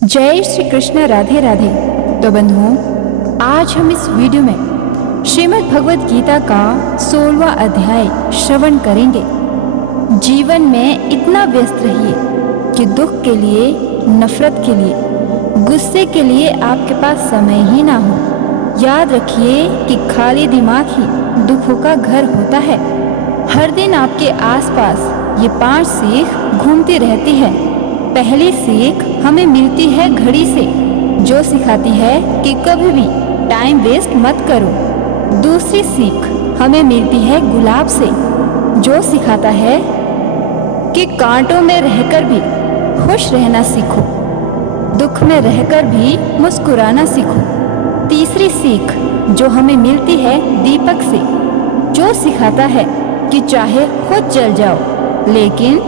जय श्री कृष्ण, राधे राधे। तो बंधुओं, आज हम इस वीडियो में श्रीमद् भगवद गीता का 16वां अध्याय श्रवण करेंगे। जीवन में इतना व्यस्त रहिए कि दुख के लिए, नफरत के लिए, गुस्से के लिए आपके पास समय ही ना हो। याद रखिए कि खाली दिमाग ही दुखों का घर होता है। हर दिन आपके आसपास ये 5 सीख घूमती रहती है। पहली सीख हमें मिलती है घड़ी से, जो सिखाती है कि कभी भी टाइम वेस्ट मत करो। दूसरी सीख हमें मिलती है गुलाब से, जो सिखाता है कि कांटों में रहकर भी खुश रहना सीखो, दुख में रहकर भी मुस्कुराना सीखो। तीसरी सीख जो हमें मिलती है दीपक से, जो सिखाता है कि चाहे खुद जल जाओ लेकिन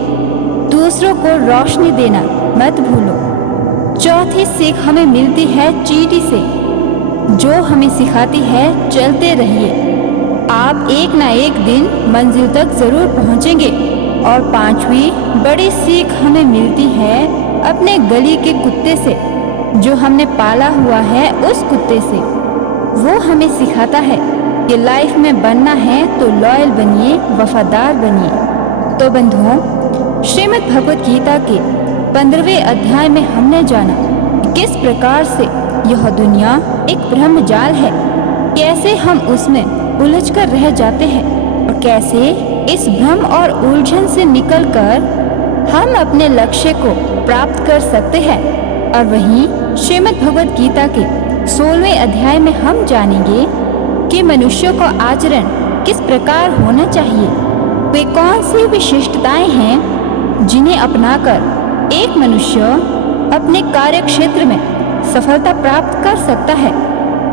दूसरों को रोशनी देना मत भूलो। चौथी सीख हमें मिलती है चींटी से, जो हमें सिखाती है चलते रहिए, आप एक ना एक दिन मंजिल तक जरूर पहुंचेंगे। और 5वीं बड़ी सीख हमें मिलती है अपने गली के कुत्ते से, जो हमने पाला हुआ है उस कुत्ते से। वो हमें सिखाता है कि लाइफ में बनना है तो लॉयल बनिए, वफादार बनिए। तो बंधुओं, श्रीमद् भगवद गीता के 15वें अध्याय में हमने जाना कि किस प्रकार से यह दुनिया एक ब्रह्म जाल है, कैसे हम उसमें उलझकर रह जाते हैं और कैसे इस भ्रम और उलझन से निकलकर हम अपने लक्ष्य को प्राप्त कर सकते हैं। और वहीं श्रीमद् भगवद गीता के 16वें अध्याय में हम जानेंगे कि मनुष्यों का आचरण किस प्रकार होना चाहिए, वे कौन सी विशिष्टताएं हैं जिन्हें अपनाकर एक मनुष्य अपने कार्य क्षेत्र में सफलता प्राप्त कर सकता है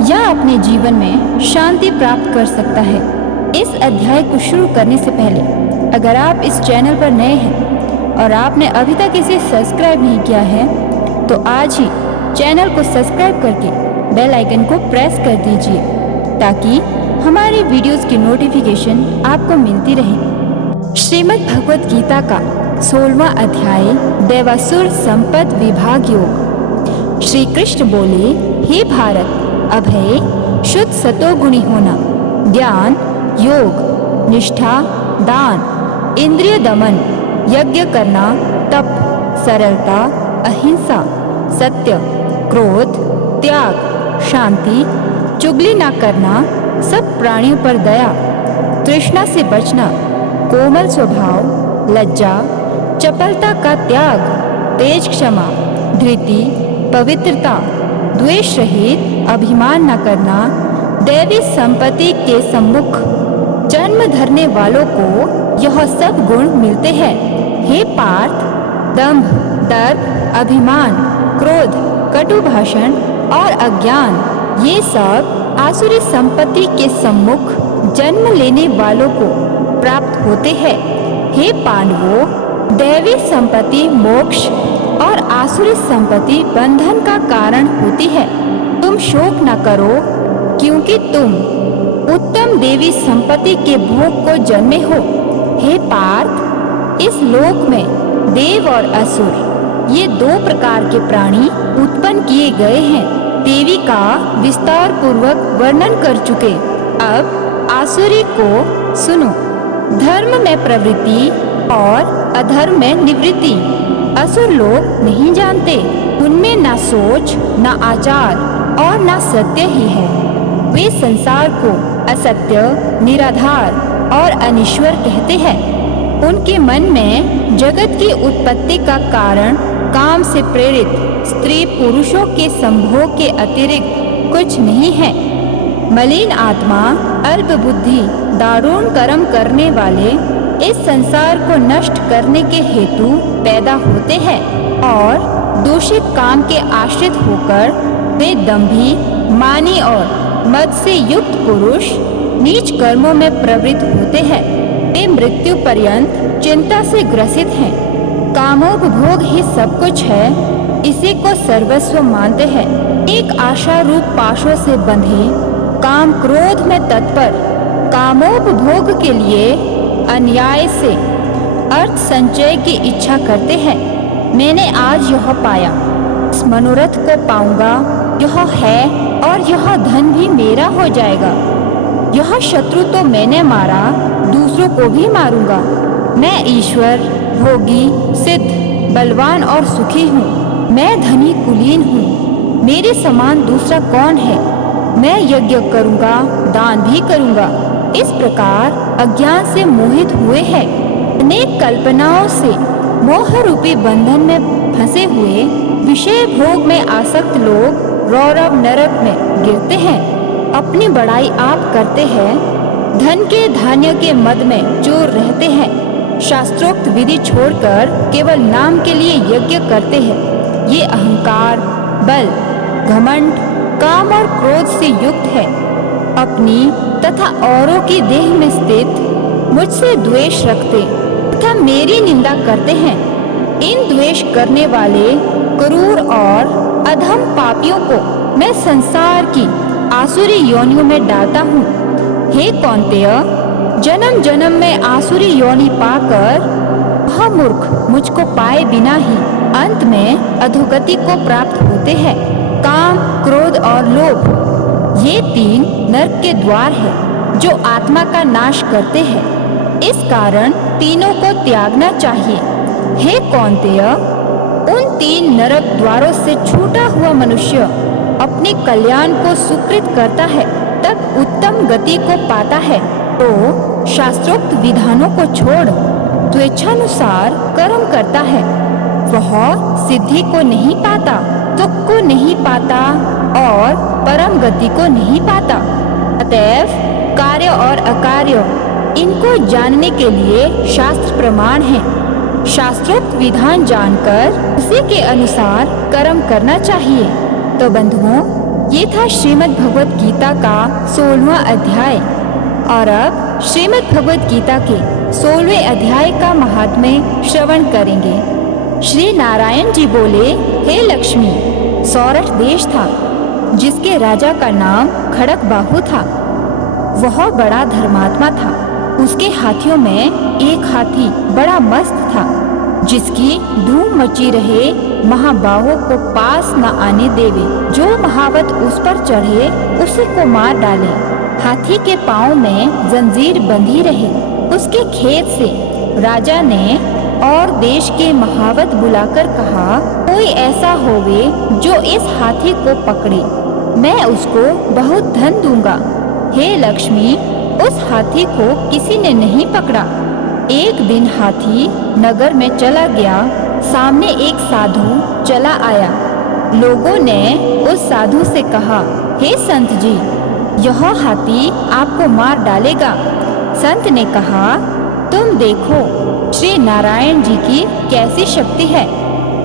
या अपने जीवन में शांति प्राप्त कर सकता है। इस अध्याय को शुरू करने से पहले अगर आप इस चैनल पर नए हैं और आपने अभी तक इसे सब्सक्राइब नहीं किया है तो आज ही चैनल को सब्सक्राइब करके बेल आइकन को प्रेस कर दीजिए, ताकि हमारी वीडियोस की नोटिफिकेशन आपको मिलती रहे। श्रीमद् भगवद गीता का 16वां अध्याय देवासुर संपद विभाग योग। श्री कृष्ण बोले, हे भारत, अभय, शुद्ध सतोगुणी होना, ज्ञान, योग, निष्ठा, दान, इंद्रिय दमन, यज्ञ करना, तप, सरलता, अहिंसा, सत्य, क्रोध, त्याग, शांति, चुगली न करना, सब प्राणियों पर दया, तृष्णा से बचना, कोमल स्वभाव, लज्जा, चपलता का त्याग, तेज, क्षमा, धृति, पवित्रता, द्वेष रहित, अभिमान न करना, दैवी संपत्ति के सम्मुख जन्म धरने वालों को यह सब गुण मिलते हैं। हे पार्थ, दंभ, दर्प, अभिमान, क्रोध, कटु भाषण और अज्ञान, ये सब आसुरी संपत्ति के सम्मुख जन्म लेने वालों को प्राप्त होते हैं। हे पांडवों, दैवी संपत्ति मोक्ष और आसुरी संपत्ति बंधन का कारण होती है। तुम शोक न करो, क्योंकि तुम उत्तम देवी संपत्ति के भोग को जन्मे हो। हे पार्थ, इस लोक में देव और असुर, ये 2 प्रकार के प्राणी उत्पन्न किए गए हैं। देवी का विस्तार पूर्वक वर्णन कर चुके, अब आसुरी को सुनो। धर्म में प्रवृत्ति और अधर्म में निवृत्ति असुर लोग नहीं जानते। उनमें ना सोच, ना आचार और ना सत्य ही है। वे संसार को असत्य, निराधार और अनिश्वर कहते हैं। उनके मन में जगत की उत्पत्ति का कारण काम से प्रेरित स्त्री पुरुषों के संभोग के अतिरिक्त कुछ नहीं है। मलिन आत्मा, अल्प बुद्धि, दारुण कर्म करने वाले इस संसार को नष्ट करने के हेतु पैदा होते हैं और दूषित काम के आश्रित होकर वे दंभी, मानी और मद से युक्त पुरुष नीच कर्मों में प्रवृत्त होते हैं। वे मृत्यु पर्यंत चिंता से ग्रसित हैं। कामोपभोग ही सब कुछ है, इसी को सर्वस्व मानते हैं। एक आशा रूप पाशों से बंधे, काम क्रोध में तत्पर, कामोपभोग के लिए अन्याय से अर्थ संचय की इच्छा करते हैं। मैंने आज यह पाया इस मनोरथ को पाऊंगा, यह है और यह धन भी मेरा हो जाएगा। यह शत्रु तो मैंने मारा, दूसरों को भी मारूंगा। मैं ईश्वर, भोगी, सिद्ध, बलवान और सुखी हूँ। मैं धनी कुलीन हूँ। मेरे समान दूसरा कौन है? मैं यज्ञ करूँगा, दान भी करूँगा। इस प्रकार अज्ञान से मोहित हुए हैं। अनेक कल्पनाओं से मोह रूपी बंधन में फंसे हुए विषय भोग में आसक्त लोग रौरव नरक में गिरते हैं। अपनी बड़ाई आप करते हैं, धन के धान्य के मद में चोर रहते हैं। शास्त्रोक्त विधि छोड़कर केवल नाम के लिए यज्ञ करते हैं। ये अहंकार, बल, घमंड, काम और क्रोध से युक्त है। अपनी तथा औरों की देह में स्थित मुझसे द्वेष रखते तथा मेरी निंदा करते हैं। इन द्वेष करने वाले क्रूर और अधम पापियों को मैं संसार की आसुरी योनियों में डालता हूँ। हे कौन्तेय, जन्म जन्म में आसुरी योनि पाकर वह मूर्ख मुझको पाए बिना ही अंत में अधोगति को प्राप्त होते हैं। काम, क्रोध और लोभ, ये तीन नरक के द्वार हैं जो आत्मा का नाश करते हैं। इस कारण तीनों को त्यागना चाहिए। हे कौन्तेय, उन तीन नरक द्वारों से छूटा हुआ मनुष्य अपने कल्याण को सुकृत करता है, तब उत्तम गति को पाता है। तो शास्त्रोक्त विधानों को छोड़ स्वेच्छानुसार कर्म करता है, वह सिद्धि को नहीं पाता, सुख को नहीं पाता और परम गति को नहीं पाता। अतएव कार्य और अकार्य इनको जानने के लिए शास्त्र प्रमाण है। शास्त्रोक्त विधान जानकर उसी के अनुसार कर्म करना चाहिए। तो बंधुओं, ये था श्रीमद् भगवत गीता का 16वां अध्याय। और अब श्रीमद् भगवत गीता के 16वें अध्याय का महात्म्य श्रवण करेंगे। श्री नारायण जी बोले, हे लक्ष्मी, सौरठ देश था जिसके राजा का नाम खड़गबाहु था। वह बड़ा धर्मात्मा था। उसके हाथियों में एक हाथी बड़ा मस्त था, जिसकी धूम मची रहे, महाबाहों को पास न आने देवे। जो महावत उस पर चढ़े उसी को मार डाले। हाथी के पाँव में जंजीर बंधी रहे। उसके खेत से राजा ने और देश के महावत बुलाकर कहा, कोई ऐसा होवे जो इस हाथी को पकड़े, मैं उसको बहुत धन दूंगा। हे लक्ष्मी, उस हाथी को किसी ने नहीं पकड़ा। एक दिन हाथी नगर में चला गया। सामने एक साधु चला आया। लोगों ने उस साधु से कहा, हे संत जी, यह हाथी आपको मार डालेगा। संत ने कहा, तुम देखो श्री नारायण जी की कैसी शक्ति है।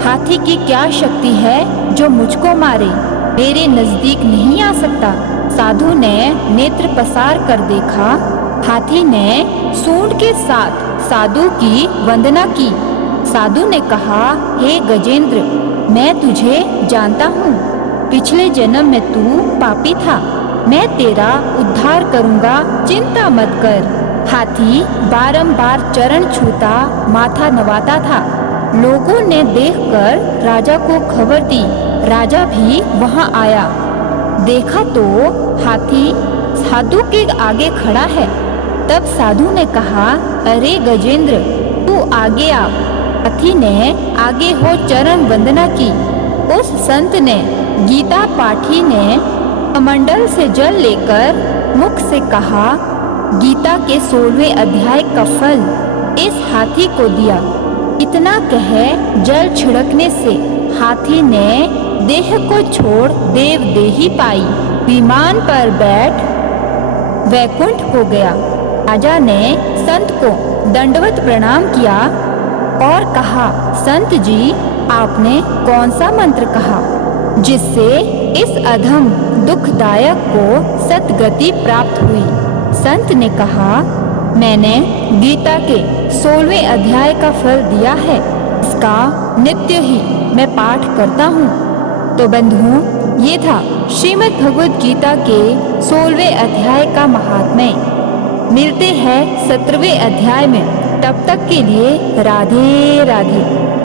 हाथी की क्या शक्ति है जो मुझको मारे? मेरे नजदीक नहीं आ सकता। साधु ने नेत्र पसार कर देखा। हाथी ने सूंड के साथ साधु की वंदना की। साधु ने कहा, हे गजेंद्र, मैं तुझे जानता हूँ। पिछले जन्म में तू पापी था। मैं तेरा उद्धार करूँगा, चिंता मत कर। हाथी बारंबार चरण छूता, माथा नवाता था। लोगों ने देखकर राजा को खबर दी। राजा भी वहाँ आया। देखा तो हाथी साधु के आगे खड़ा है। तब साधु ने कहा, अरे गजेंद्र, तू आगे आ। हाथी ने आगे हो चरण वंदना की। उस संत ने, गीता पाठी ने कमंडल से जल लेकर मुख से कहा, गीता के 16वें अध्याय का फल इस हाथी को दिया। इतना कहे जल छिड़कने से हाथी ने देह को छोड़ देव देही पाई। विमान पर बैठ वैकुंठ हो गया। राजा ने संत को दंडवत प्रणाम किया और कहा, संत जी, आपने कौन सा मंत्र कहा जिससे इस अधम दुखदायक को सद्गति प्राप्त हुई? संत ने कहा, मैंने गीता के 16वें अध्याय का फल दिया है। इसका नित्य ही मैं पाठ करता हूँ। तो बंधुओं, ये था श्रीमद् भगवद गीता के 16वें अध्याय का महात्म्य। मिलते हैं 17वें अध्याय में। तब तक के लिए राधे राधे।